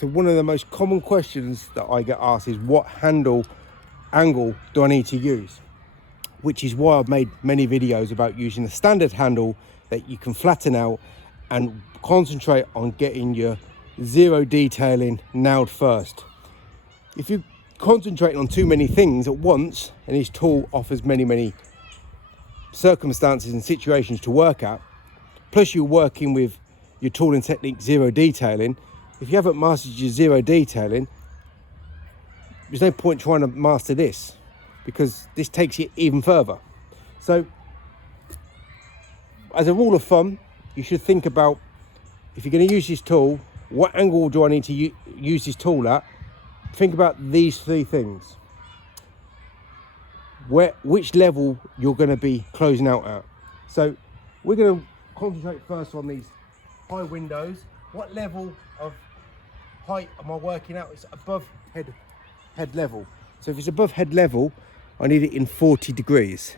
So one of the most common questions that I get asked is what angle do I need to use? Which is why I've made many videos about using a standard handle that you can flatten out and concentrate on getting your zero detailing nailed first. If you concentrate on too many things at once, and this tool offers many circumstances and situations to work at, plus you're working with your tool and technique zero detailing, if you haven't mastered your zero detailing, there's no point trying to master this, because this takes it even further. So as a rule of thumb, you should think about, if you're going to use this tool, what angle do I need to use this tool at? Think about these three things. Which level you're going to be closing out at. So we're going to concentrate first on these high windows. What level of height am I working out? It's above head level. So if it's above head level, I need it in 40 degrees.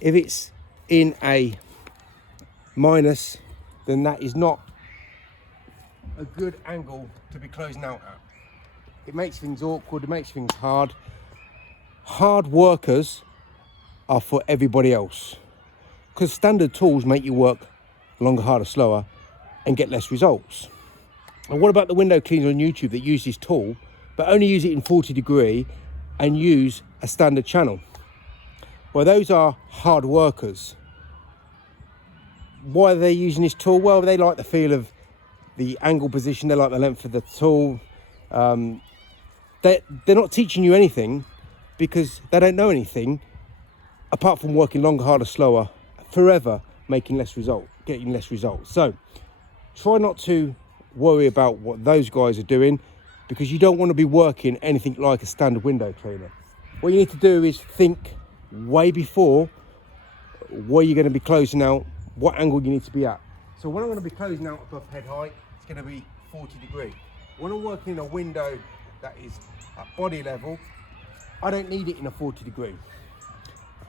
If it's in a minus, then that is not a good angle to be closing out at. It makes things awkward, it makes things hard. Hard workers are for everybody else, because standard tools make you work longer, harder, slower and get less results. And what about the window cleaners on YouTube that use this tool but only use it in 40 degree and use a standard channel? Well, those are hard workers. Why are they using this tool? Well, they like the feel of the angle position, they like the length of the tool. They're not teaching you anything, because they don't know anything apart from working longer, harder, slower, forever, making less result, getting less results. So try not to worry about what those guys are doing, because you don't want to be working anything like a standard window cleaner. What you need to do is think way before where you're going to be closing out, what angle you need to be at. So when I'm going to be closing out above head height, it's going to be 40 degree. When I'm working in a window that is at body level, I don't need it in a 40 degree.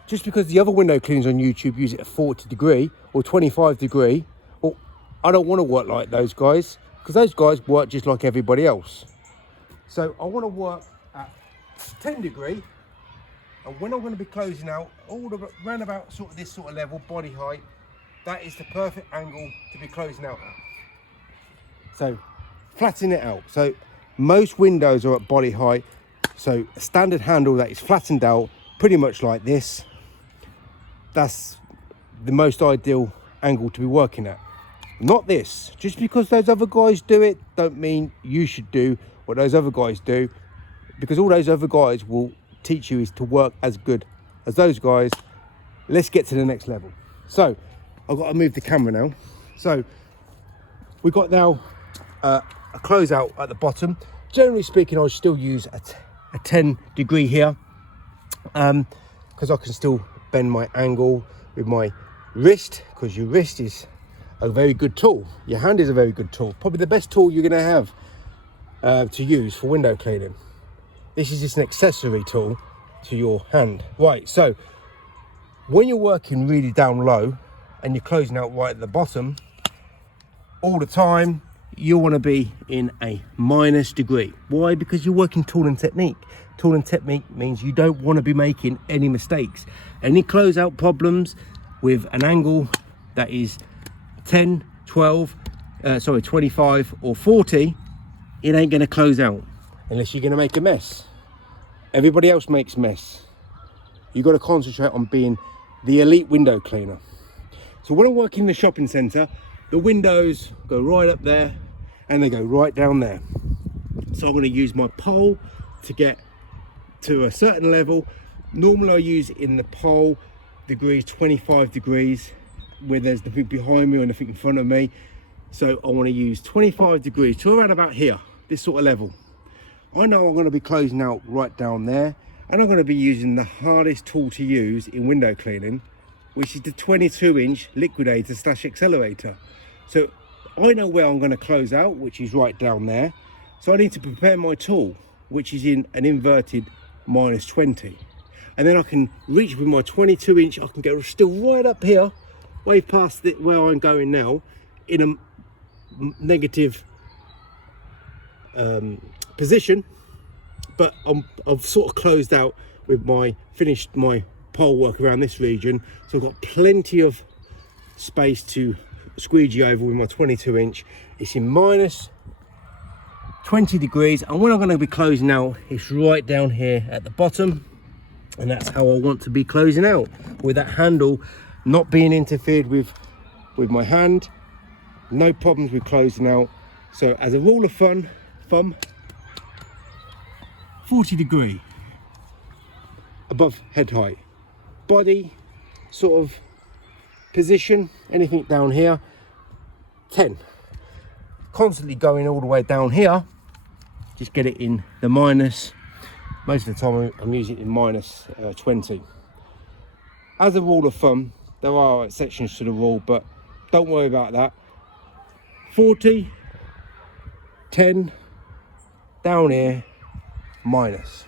Just because the other window cleaners on YouTube use it at 40 degree or 25 degree, well, I don't want to work like those guys, because those guys work just like everybody else. So I want to work at 10 degree, and when I'm going to be closing out around about sort of this sort of level, body height, that is the perfect angle to be closing out at. So flatten it out. So most windows are at body height, so a standard handle that is flattened out pretty much like this, that's the most ideal angle to be working at. Not this. Just because those other guys do it don't mean you should do what those other guys do, because all those other guys will teach you is to work as good as those guys. Let's get to the next level. So I've got to move the camera now. So we've got now a closeout at the bottom. Generally speaking, I'll still use a 10 degree here, because I can still bend my angle with my wrist, because your wrist is a very good tool. Your hand is a very good tool, probably the best tool you're going to have to use for window cleaning. This is just an accessory tool to your hand. Right, so when you're working really down low and you're closing out right at the bottom all the time, you want to be in a minus degree. Why? Because you're working tool and technique. Tool and technique means you don't want to be making any mistakes. Any closeout problems with an angle that is 10, 12, 25 or 40, it ain't going to close out unless you're going to make a mess. Everybody else makes mess. You've got to concentrate on being the elite window cleaner. So when I work in the shopping centre, the windows go right up there and they go right down there. So I'm going to use my pole to get to a certain level. Normally I use in the pole degrees 25 degrees, where there's nothing behind me or nothing in front of me. So I want to use 25 degrees to around about here, this sort of level. I know I'm going to be closing out right down there, and I'm going to be using the hardest tool to use in window cleaning, which is the 22-inch liquidator / accelerator. So I know where I'm going to close out, which is right down there. So I need to prepare my tool, which is in an inverted minus 20. And then I can reach with my 22-inch, I can go still right up here, way past it where I'm going now, in a negative position, but I've sort of closed out with finished my pole work around this region, so I've got plenty of space to squeegee over with my 22-inch. It's in minus 20 degrees, and when I'm going to be closing out, it's right down here at the bottom, and that's how I want to be closing out, with that handle not being interfered with my hand. No problems with closing out. So as a rule of thumb, 40 degree above head height. Body sort of position, anything down here, 10. Constantly going all the way down here, just get it in the minus. Most of the time I'm using it in minus 20. As a rule of thumb, there are exceptions to the rule, but don't worry about that. 40, 10, down here, minus.